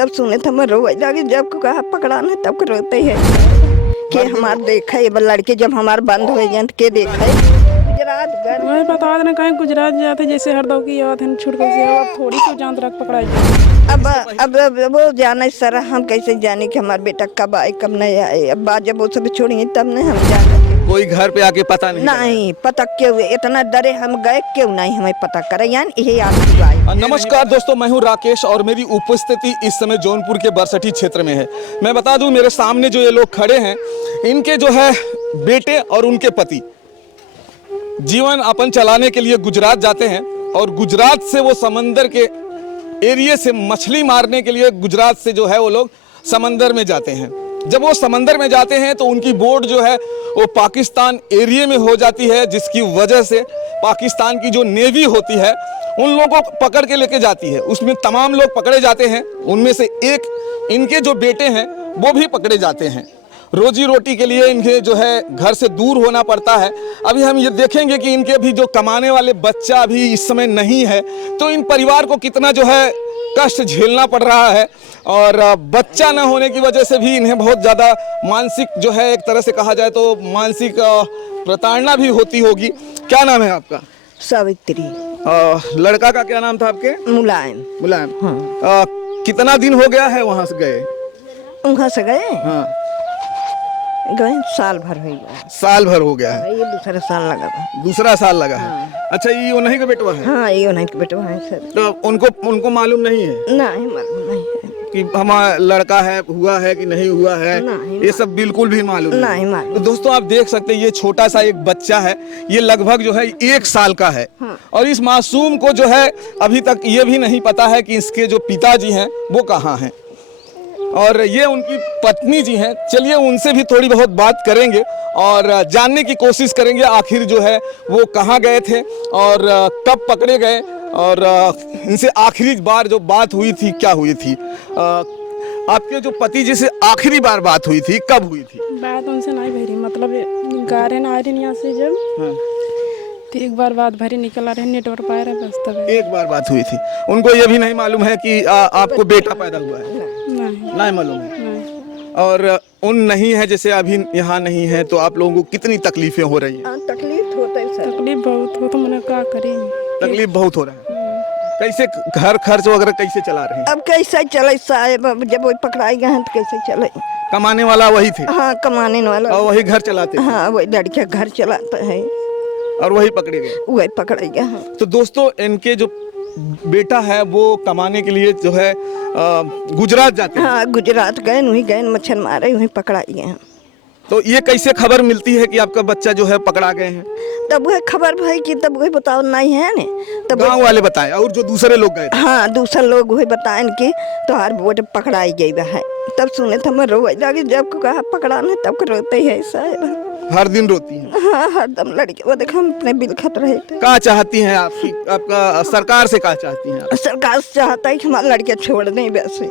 तब सुने तो हम रोए लगे, जब कहा पकड़ाना तब रोते है कि हमार देखा ये लड़के जब हमार बंद हो जाए के देखा गुजरात घर वही बता देना कहीं गुजरात जाते जैसे हर दो की याद है छुट गई अब थोड़ी सी जान तक पकड़ाई अब वो जाने सर हम कैसे जाने कि हमारा बेटा कब आए कब नहीं आए। अब बात जब वो सब छोड़ेंगे तब नहीं हम जाने। कोई घर पे आके पता नहीं पता क्यों इतना डरे हम गए क्यों नहीं हमें पता करे यानी यही आपकी बात। नमस्कार दोस्तों, मैं हूं राकेश और मेरी उपस्थिति इस समय जौनपुर के बरसठी क्षेत्र में है। मैं बता दूं मेरे सामने जो ये लोग खड़े हैं इनके जो है बेटे और उनके पति जीवन अपन चलाने के लिए गुजरात जाते हैं और गुजरात से वो समंदर के एरिया से मछली मारने के लिए गुजरात से जो है वो लोग समंदर में जाते हैं। जब वो समंदर में जाते हैं तो उनकी बोट जो है वो पाकिस्तान एरिया में हो जाती है, जिसकी वजह से पाकिस्तान की जो नेवी होती है उन लोगों को पकड़ के लेके जाती है। उसमें तमाम लोग पकड़े जाते हैं, उनमें से एक इनके जो बेटे हैं वो भी पकड़े जाते हैं। रोजी रोटी के लिए इन्हें जो है घर से दूर होना पड़ता है। अभी हम ये देखेंगे कि इनके भी जो कमाने वाले बच्चा भी इस समय नहीं है, तो इन परिवार को कितना जो है कष्ट झेलना पड़ रहा है। और बच्चा न होने की वजह से भी इन्हें बहुत ज़्यादा मानसिक जो है एक तरह से कहा जाए तो मानसिक प्रताड़ना भी होती होगी। क्या नाम है आपका? सावित्री। लड़का का क्या नाम था आपके? मुलायम। मुलायम। हाँ। कितना दिन हो गया है वहाँ से गए? वहाँ से गए? हाँ। गए साल भर हो गया। साल भर हो गया है? ये दूसरा साल लगा था। दूसरा साल लगा है। अच्छा, ये उन्हीं का बेटवा है? हाँ, ये उन्हीं का बेटवा है सर। तो उनको मालूम नहीं है? नहीं मालूम नहीं है कि हमारा लड़का है, हुआ है कि नहीं हुआ है, ये सब बिल्कुल भी मालूम नहीं मालूम। तो दोस्तों आप देख सकते हैं ये छोटा सा एक बच्चा है, ये लगभग जो है 1 साल का है। हाँ। और इस मासूम को जो है अभी तक ये भी नहीं पता है कि इसके जो पिताजी हैं वो कहाँ हैं और ये उनकी पत्नी जी हैं। चलिए उनसे भी थोड़ी बहुत बात करेंगे और जानने की कोशिश करेंगे आखिर जो है वो कहाँ गए थे और कब पकड़े गए और इनसे आखिरी बार जो बात हुई थी क्या हुई थी। आपके जो पति जी से आखिरी बार बात हुई थी कब हुई थी? बात उनसे नहीं भरी, मतलब गारे ना आ रही यहाँ से जब तो एक बार बात भरी निकल आ रहे नेटवर्क पाए रहे बस तब एक बार बात हुई थी। उनको ये भी नहीं मालूम है कि आपको बेटा पैदा हुआ है? नहीं मालूम है। और उन नहीं है जैसे अभी यहाँ नहीं है तो आप लोगों को कितनी तकलीफें हो रही हैं? तकलीफ होता है सर। तकलीफ बहुत हो तो मैंने क्या करें। तकलीफ बहुत हो रहा है। कैसे घर खर्च वगैरह कैसे चला रहे हैं? अब कैसे चले साहब, जब वो पकड़ाई गए हैं तो कैसे चले। कमाने वाला वही थे? हाँ, कमाने वाला और वही घर चलाते थे? हाँ, वही लड़कियां घर चलाता है और वही पकड़े गए? वही पकड़े गए हैं। तो दोस्तों इनके जो बेटा है वो कमाने के लिए जो है गुजरात जाते हैं। हाँ, गुजरात गए, वहीं गए मच्छर मारे, वहीं पकड़ाई गए हैं। तो ये कैसे खबर मिलती है कि आपका बच्चा जो है पकड़ा गए हैं? तब वह खबर भाई कि तब वही बताओ नहीं है ने तब गांव वाले बताएं और जो दूसरे लोग गए थे? हाँ, दूसरे लोग वही बताएं कि तुम्हार बोट पकड़ाई गई है। तब सुने तो हम रोए लगे, जब कहा पकड़ाना तब रोते है साहब। हर दिन रोती हैं? हाँ, हरदम लड़के वो देखो हम अपने बिल खत रहे थे। क्या चाहती हैं आपका सरकार से क्या चाहती हैं आप? सरकार चाहता है कि हमारे लड़के छोड़ दें। वैसे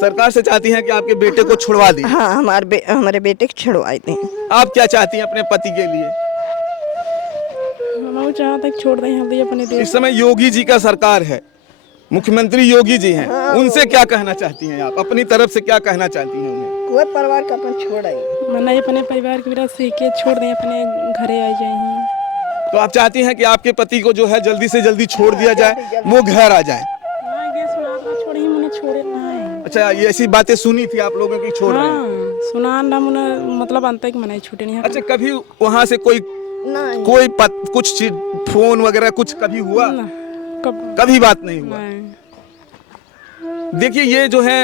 सरकार से चाहती हैं कि आपके बेटे को छुड़वा दें? हाँ, हमारे बेटे को छुड़वा दें। आप क्या चाहती हैं अपने पति के लिए? हम चाहते हैं छोड़ दें हम अपने देश। इस समय योगी जी का सरकार है, मुख्यमंत्री योगी जी हैं। हाँ, उनसे क्या कहना चाहती हैं आप? अपनी तरफ से क्या कहना चाहती हैं उन्हें? कोई परिवार का अपन छोड़े मैंने अपने परिवार की वजह से के छोड़ दें अपने घरे आ जाए। तो आप चाहती हैं कि आपके पति को जो है जल्दी से जल्दी छोड़ दिया जाए, वो घर आ जाए? छोड़ी मैंने छोड़े ना। अच्छा, ये ऐसी बातें सुनी थी आप लोगों की छोड़ रहे हैं? सुना ना मुने मतलब अंत तक मैंने छूटे नहीं। अच्छा, कभी वहाँ से कोई कुछ चीज फोन वगैरह कुछ कभी हुआ? कभी बात नहीं हुआ? देखिए ये जो है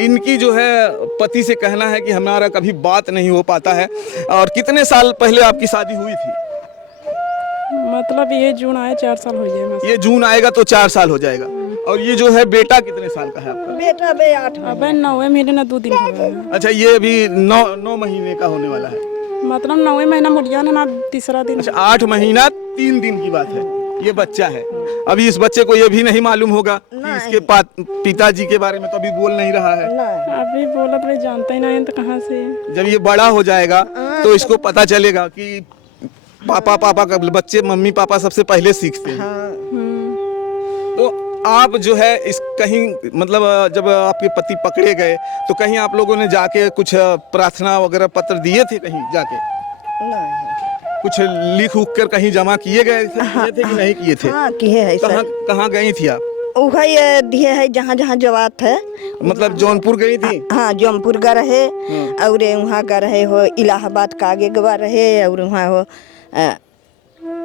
इनकी जो है पति से कहना है कि हमारा कभी बात नहीं हो पाता है। और कितने साल पहले आपकी शादी हुई थी? मतलब ये जून आए 4 साल हो जाए। ये जून आएगा तो 4 साल हो जाएगा। और ये जो है बेटा कितने साल का है आपका? बेटा बे 8 अब 9वें महीने ना 2 दिन हो गए। अच्छा, ये अभी 9 महीने का होने वाला है। मतलब 9वें महीना मुड़िया ना 3रा दिन। अच्छा, 8 महीना 3 दिन की बात है। ये बच्चा है। अभी इस बच्चे को ये भी नहीं मालूम होगा कि इसके पिताजी के बारे में तो अभी बोल नहीं रहा है। अभी बोला तो जानता ही नहीं तो कहाँ से। जब ये बड़ा हो जाएगा तो इसको पता चलेगा कि पापा का बच्चे मम्मी पापा सबसे पहले सीखते हैं। तो आप जो है इस कहीं मतलब जब आपके पति पकड़े गए तो कहीं आप लोगों ने जाके कुछ प्रार्थना वगैरह पत्र दिए थे कहीं जाके? नहीं। कुछ लिख उख कर कहीं जमा किए गए किए थे कि नहीं किए थे? हाँ किए है कहाँ सर। कहाँ गई थी आप? वही दिए है जहाँ जहाँ जवाब है। मतलब जौनपुर गई थी? हाँ जौनपुर गा रहे और वहाँ गा रहे हो इलाहाबाद का आगे गवा रहे और वहाँ हो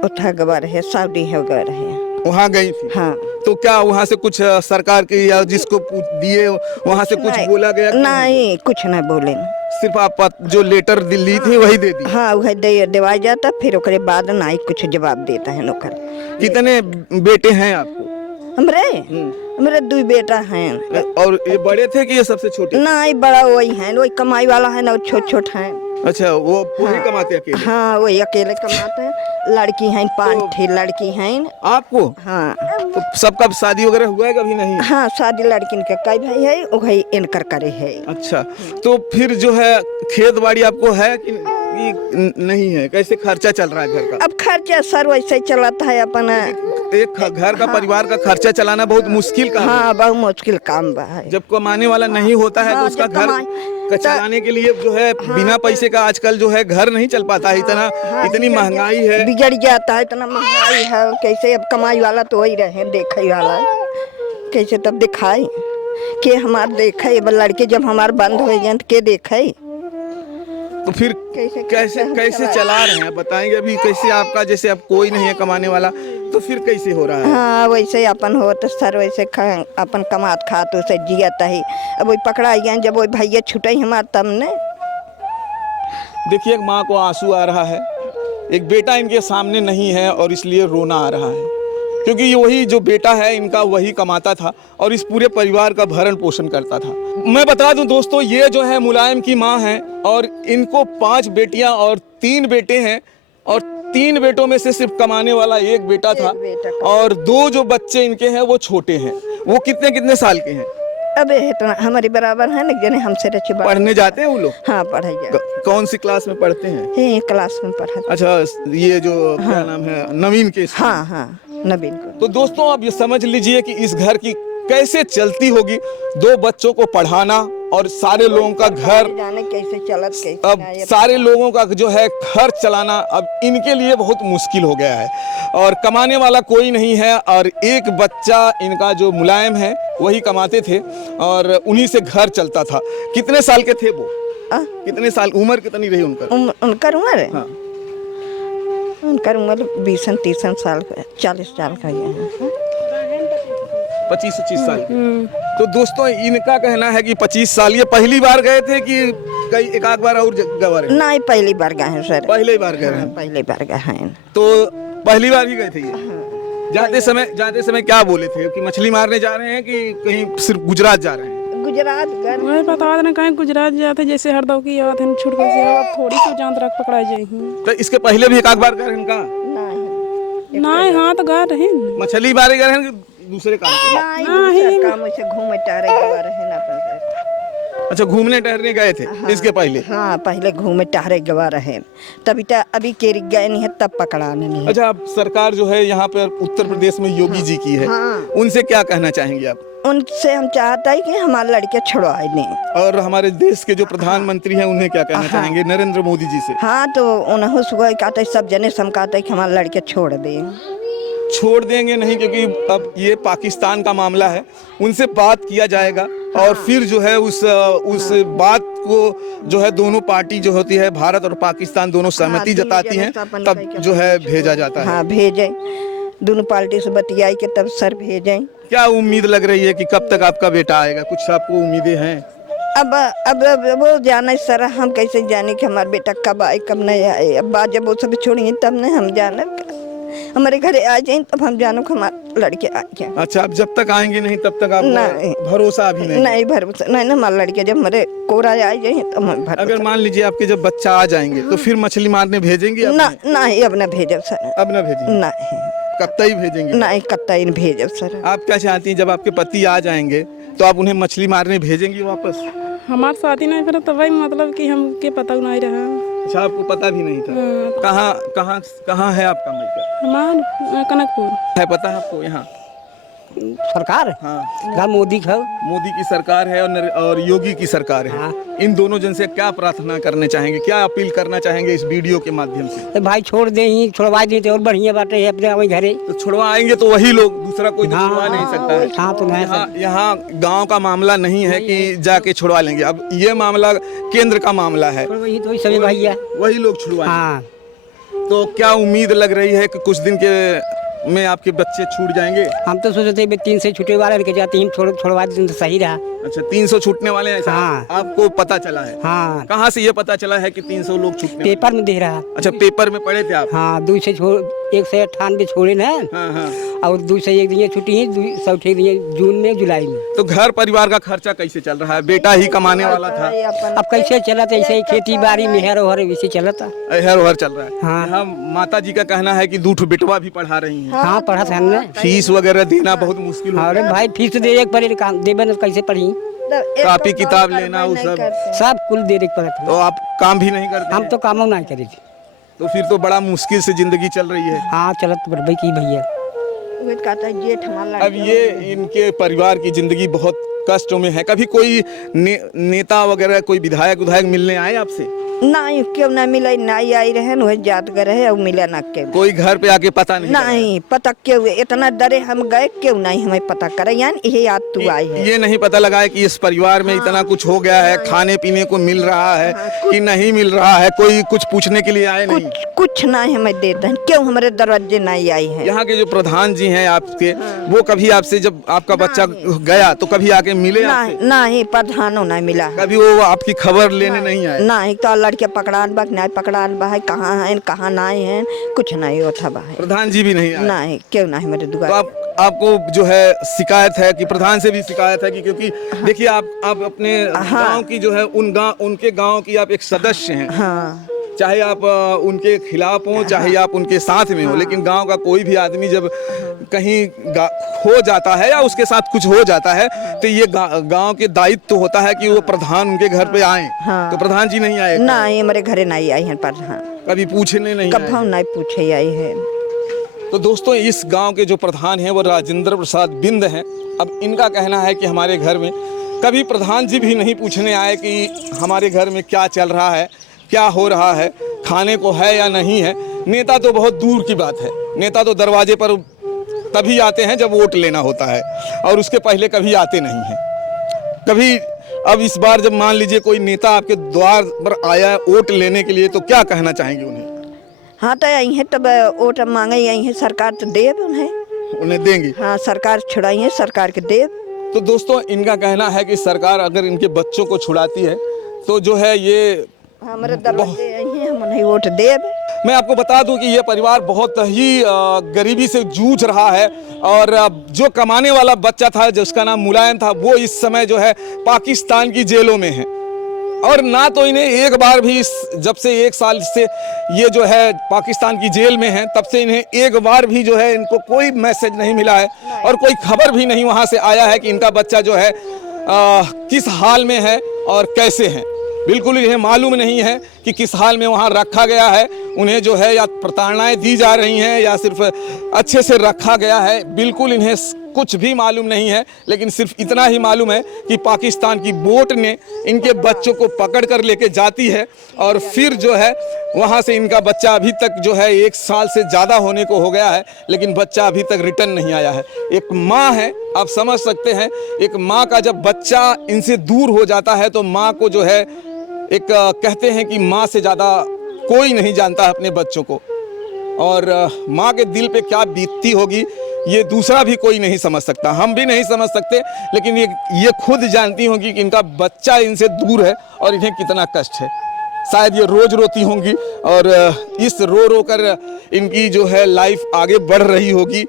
उठा गवा रहे सऊदी है गवा रहे। वहाँ गई थी? हाँ। तो क्या वहाँ से कुछ सरकार की या जिसको दिए वहाँ से कुछ बोला गया? नहीं कुछ नहीं बोले। सिर्फ आप जो लेटर ली थी वही दे दी? हाँ वही देवाई जाता फिर ओकरे बाद नहीं कुछ जवाब देता है नौकर। कितने बेटे हैं आपको? हमरे 2 बेटा हैं। और ये बड़े थे कि ये सबसे छोटे? नहीं बड़ा वही है वही कमाई वाला है ना छोट छोट है। अच्छा वो वही कमाते अकेले? हाँ वही अकेले कमाते हैं। लड़की हैं 5 ठे लड़की हैं। आपको? हाँ। तो सबका शादी वगैरह हुआ है कभी नहीं? हाँ शादी लड़किन के कई भाई है वही इनकर करे है। अच्छा तो फिर जो है खेत बाड़ी आपको है कि नहीं है? कैसे खर्चा चल रहा है घर का? अब खर्चा सर वैसे चलाता है अपना। एक घर का परिवार का खर्चा चलाना बहुत मुश्किल काम है। हाँ बहुत मुश्किल काम बा है। जब कमाने वाला नहीं होता है तो उसका घर चलाने के लिए जो है बिना पैसे का आजकल जो है घर नहीं चल पाता है। इतनी महंगाई है। बिगड़ जाता है इतना महंगाई है कैसे अब कमाई वाला तो वही रहे देखे वाला कैसे तब दिखाई के हमार देखे लड़के जब हमार बंद हो जाए के देखे तो फिर कैसे चला रहे हैं बताएंगे? अभी कैसे आपका जैसे अब कोई नहीं है कमाने वाला तो फिर कैसे हो रहा है? हाँ वैसे अपन हो तो सर वैसे अपन कमात खात उसे जियत ही। अब वही पकड़ा गया जब वही भैया छुटे हमार तब ने। देखिए एक माँ को आंसू आ रहा है, एक बेटा इनके सामने नहीं है और इसलिए रोना आ रहा है क्योंकि ये वही जो बेटा है इनका वही कमाता था और इस पूरे परिवार का भरण पोषण करता था। मैं बता दूं दोस्तों ये जो है मुलायम की माँ है और इनको 5 बेटियां और 3 बेटे हैं और 3 बेटों में से सिर्फ कमाने वाला एक बेटा था और 2 जो बच्चे इनके हैं वो छोटे हैं। वो कितने साल के हैं? अबे इतना हमारे बराबर है ना जने हमसे रचे पढ़ने जाते हैं वो लोग? हाँ पढ़ाई जाते। कौन सी क्लास में पढ़ते हैं? क्लास में पढ़ा। अच्छा ये जो क्या नाम है नवीन के? हाँ हाँ नवीन को। तो दोस्तों अब ये समझ लीजिए कि इस घर की कैसे चलती होगी 2 बच्चों को पढ़ाना और सारे लोगों का घर जाने कैसे चलत कैसे अब सारे लोगों का जो है खर्च चलाना अब इनके लिए बहुत मुश्किल हो गया है और कमाने वाला कोई नहीं है और एक बच्चा इनका जो मुलायम है वही कमाते थे और उन्हीं से घर चलता था। कितने साल के थे वो? कितने साल उम्र कितनी रही उनका? उनकर उम्र? हाँ। उनकर उम्र 20-30 साल का 40 साल का है। 25-25 साल के। तो दोस्तों इनका कहना है कि 25 साल। ये पहली बार गए थे कि कई एक आध बार और गए? नहीं पहली बार गए हैं सर। पहली बार गए हैं? पहली बार गए हैं। तो पहली बार ही गए थे ये? जाते समय क्या बोले थे कि मछली मारने जा रहे हैं कि कहीं सिर्फ गुजरात जा रहे हैं? गुजरात वही बता देना कहीं गुजरात जाते जैसे हरदौ की याद है छुट गई अब थोड़ी सी जान तक पकड़ा जाए। तो इसके पहले भी एक आध बार गए इनका? नहीं हाँ तो गए रहे मछली मारे गए हैं दूसरे काम के? नहीं काम से घूमे टहरे गए रहे ना। अच्छा घूमने टहरने गए थे? हाँ, इसके पहले? हाँ पहले घूमे टहरे गवा रहे तभी तो अभी के गए नहीं है तब पकड़ाने नहीं। अच्छा अब सरकार जो है यहाँ पर उत्तर प्रदेश में योगी जी की है। हाँ। उनसे क्या कहना चाहेंगे आप? उनसे हम चाहते हैं कि हमारे लड़के छुड़वाए नहीं। और हमारे देश के जो प्रधानमंत्री हैं उन्हें क्या कहना चाहेंगे नरेंद्र मोदी जी से? हाँ तो उन्हें सुबह कहते सब जने समझाते हैं कि हमारे लड़के छोड़ दें। छोड़ देंगे नहीं क्योंकि अब ये पाकिस्तान का मामला है, उनसे बात किया जाएगा और फिर जो है उस बात को जो है दोनों पार्टी जो होती है भारत और पाकिस्तान दोनों सहमति जताती हैं तब जो है भेजा जाता है। हाँ भेजें दोनों पार्टी से बतियाई के तब सर भेजें। क्या उम्मीद लग रही है कि कब तक आपका बेटा आएगा? कुछ आपको उम्मीदें हैं? अब वो जाने सर हम कैसे जाने कि हमारा बेटा कब आए कब नहीं आए। अब बात जब वो सब छोड़िए तब नहीं हम जाने हमारे घर आ जाए तब हम जानो कि हमारे लड़के आ जाए। अच्छा अब जब तक आएंगे नहीं तब तक आप भरोसा अभी नहीं भरोसा नहीं ना हमारे लड़के जब हमारे कोरा आ जाए तब हम भरोसा। अगर मान लीजिए आपके जब बच्चा आ जाएंगे तो फिर मछली मारने भेजेंगे? नहीं अब न भेजो सर। अब न भेजेंगे? नहीं कत्तई भेजेंगे? नहीं कत्तई नहीं भेजो सर। आप क्या चाहती हैं जब आपके पति आ जाएंगे तो आप उन्हें मछली मारने भेजेंगी वापस? हमारे साथी नहीं फिर तो वही मतलब कि हम के पता नहीं रहा। अच्छा आपको पता भी नहीं था? कहाँ है आपका मैका? हमारा कनकपुर है पता है आपको? यहाँ सरकार हाँ घर मोदी का मोदी की सरकार है और योगी की सरकार है। हाँ। इन दोनों जन से क्या प्रार्थना करने चाहेंगे, क्या अपील करना चाहेंगे इस वीडियो के माध्यम से? तो भाई छोड़ दे ही छुड़वा देते और बढ़िया बात है अपने वही घरे। तो छुड़वाएंगे तो वही लोग, दूसरा कोई तो हाँ, छुड़वा नहीं सकता है। हाँ तो नहीं यहाँ गांव का मामला नहीं है कि जाके छुड़वा लेंगे, अब ये मामला केंद्र का मामला है, वही तो सभी भैया वही लोग छुड़वाएंगे। हाँ। तो क्या उम्मीद लग रही है कि कुछ दिन के में आपके बच्चे छूट जाएंगे? हम तो सोचते 3 से छुट्टे वाले लेके जाते हैं, छुड़वा देते तो सही रहा। अच्छा 300 छूटने वाले हैं ऐसा? हाँ। आपको पता चला है? हाँ कहाँ से ये पता चला है कि 300 लोग छूटने? पेपर में दे रहा। अच्छा पेपर में पढ़े थे आप? हाँ 2 से 198 छोड़े ना। हाँ हाँ। और 2 से 1 दिन छुट्टी है, 100 दिन जून में जुलाई में। तो घर परिवार का खर्चा कैसे चल रहा है? बेटा ही कमाने वाला था, अब कैसे चला था? ऐसे ही खेती बाड़ी मेहर और वैसे चला था। हर हर चल रहा है। हाँ। यहाँ माता जी का कहना है कि 2 बेटवा भी पढ़ा रही हैं। हाँ पढ़ा था हमने। फीस वगैरह देना बहुत मुश्किल हो अरे भाई फीस दे एक पड़े देवे न कैसे पढ़ी? कापी किताब लेना वो सब कुल दे पड़ा था। तो आप काम भी नहीं करते? हम तो कामों नहीं करे थे। तो फिर तो बड़ा मुश्किल से जिंदगी चल रही है। हाँ चलत तो भाई की भैया। अब ये इनके परिवार की जिंदगी बहुत कष्टों में है। कभी कोई नेता वगैरह कोई विधायक मिलने आए आपसे? नहीं क्यों ना मिले, नहीं आई रहे न जात गए रहे और मिला ना के। कोई घर पे आके पता नहीं पता क्यों, इतना डरे हम गए क्यों नहीं हमें पता करे, यानी यही याद तू आई है। ये नहीं पता लगा है कि इस परिवार में इतना कुछ हो गया है, खाने पीने को मिल रहा है कि नहीं मिल रहा है, कोई कुछ पूछने के लिए आए नहीं? कुछ नहीं हमें देते हैं, क्यों हमारे दरवाजे नहीं आई है। यहाँ के जो प्रधान जी हैं आपके, वो कभी आपसे जब आपका बच्चा गया तो कभी आके मिले आपसे? नहीं प्रधानों नहीं मिला। कभी वो आपकी खबर लेने नहीं आए? नहीं तो लड़के पकड़ान बा नहीं पकड़ान बा है, कहाँ है कहाँ नहीं है, कुछ नहीं होता बा है। प्रधान जी भी नहीं आए? नहीं क्यों नहीं मेरे तो दुआ। आपको जो है शिकायत है कि प्रधान से भी शिकायत है कि क्योंकि देखिए आप अपने गांव की जो है उनके गांव की आप एक सदस्य हैं। हाँ चाहे आप उनके खिलाफ हो चाहे आप उनके साथ में हो, लेकिन गांव का कोई भी आदमी जब कहीं खो जाता है या उसके साथ कुछ हो जाता है तो ये गांव के दायित्व तो होता है कि वो प्रधान उनके घर पे आए। तो प्रधान जी नहीं आए? नहीं हमारे घरे नहीं आई है प्रधान, कभी पूछने नहीं आए? कभी नहीं पूछे आई है। तो दोस्तों इस गांव के जो प्रधान हैं वो राजेंद्र प्रसाद बिंद हैं। अब इनका कहना है कि हमारे घर में कभी प्रधान जी भी नहीं पूछने आए कि हमारे घर में क्या चल रहा है, क्या हो रहा है, खाने को है या नहीं है। नेता तो बहुत दूर की बात है, नेता तो दरवाजे पर तभी आते हैं जब वोट लेना होता है और उसके पहले कभी आते नहीं हैं कभी। अब इस बार जब मान लीजिए कोई नेता आपके द्वार पर आया वोट लेने के लिए तो क्या कहना चाहेंगे उन्हें? हाँ तो आई है तब वोट मांगे आई है, सरकार तो देव उन्हें देंगी। हाँ सरकार छुड़ाई है, सरकार के देव। तो दोस्तों इनका कहना है कि सरकार अगर इनके बच्चों को छुड़ाती है तो जो है ये हमारे दरवाजे आई हैं, हम उन्हें वोट देव। मैं आपको बता दूं कि ये परिवार बहुत ही गरीबी से जूझ रहा है और जो कमाने वाला बच्चा था जिसका नाम मुलायम था वो इस समय जो है पाकिस्तान की जेलों में है और ना तो इन्हें एक बार भी जब से 1 साल से ये जो है पाकिस्तान की जेल में हैं तब से इन्हें एक बार भी जो है इनको कोई मैसेज नहीं मिला है और कोई खबर भी नहीं वहाँ से आया है कि इनका बच्चा जो है किस हाल में है और कैसे है। बिल्कुल इन्हें मालूम नहीं है कि किस हाल में वहाँ रखा गया है। उन्हें जो है या प्रताड़नाएं दी जा रही हैं या सिर्फ अच्छे से रखा गया है, बिल्कुल इन्हें कुछ भी मालूम नहीं है। लेकिन सिर्फ इतना ही मालूम है कि पाकिस्तान की बोट ने इनके बच्चों को पकड़ कर लेके जाती है और फिर जो है वहाँ से इनका बच्चा अभी तक जो है 1 साल से ज़्यादा होने को हो गया है लेकिन बच्चा अभी तक रिटर्न नहीं आया है। एक माँ है, आप समझ सकते हैं, एक माँ का जब बच्चा इनसे दूर हो जाता है तो माँ को जो है एक कहते हैं कि माँ से ज़्यादा कोई नहीं जानता है अपने बच्चों को और माँ के दिल पे क्या बीतती होगी ये दूसरा भी कोई नहीं समझ सकता, हम भी नहीं समझ सकते। लेकिन ये खुद जानती होंगी कि इनका बच्चा इनसे दूर है और इन्हें कितना कष्ट है। शायद ये रोज़ रोती होंगी और इस रो कर इनकी जो है लाइफ आगे बढ़ रही होगी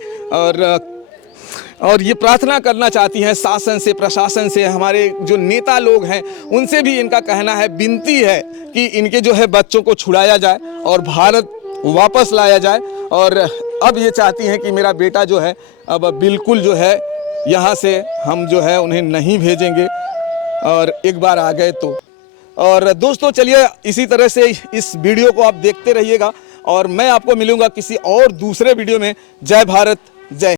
और ये प्रार्थना करना चाहती हैं शासन से, प्रशासन से, हमारे जो नेता लोग हैं उनसे भी इनका कहना है, विनती है कि इनके जो है बच्चों को छुड़ाया जाए और भारत वापस लाया जाए। और अब ये चाहती हैं कि मेरा बेटा जो है अब बिल्कुल जो है यहाँ से हम जो है उन्हें नहीं भेजेंगे और एक बार आ गए तो। और दोस्तों चलिए इसी तरह से इस वीडियो को आप देखते रहिएगा और मैं आपको मिलूँगा किसी और दूसरे वीडियो में। जय भारत, जय।